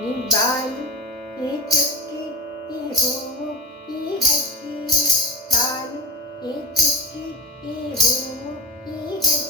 ನಿಬ್ಬಾಲು ಈ ಚುಕ್ಕಿ ಈ ಹೂವು ಈ ಹಕ್ಕಿ ಕಾಲು ಈ ಚುಕ್ಕಿ ಈ ಹೂವು ಈ ಹಕ್ಕಿ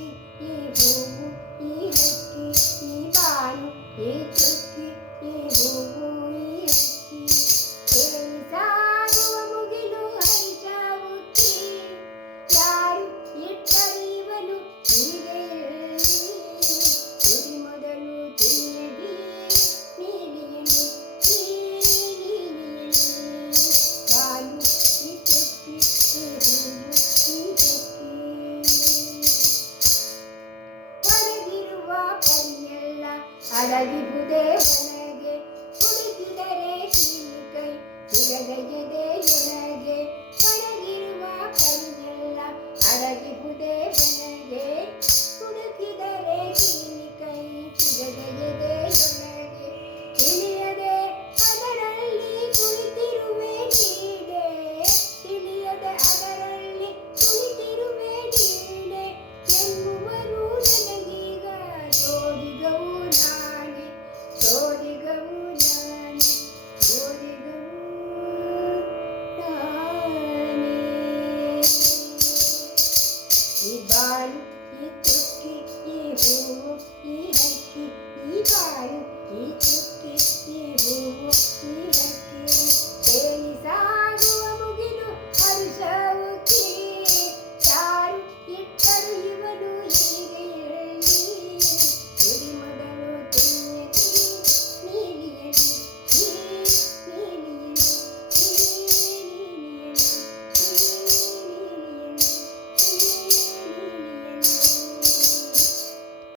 ഈ ഭൂമി ഈ വ്യക്തി ഈ ഭാനു ഈ ಅಳಗಿಬುದೇವನ И баю, и тюки, и гулу, и гайки, и баю, и тюки, і гулу,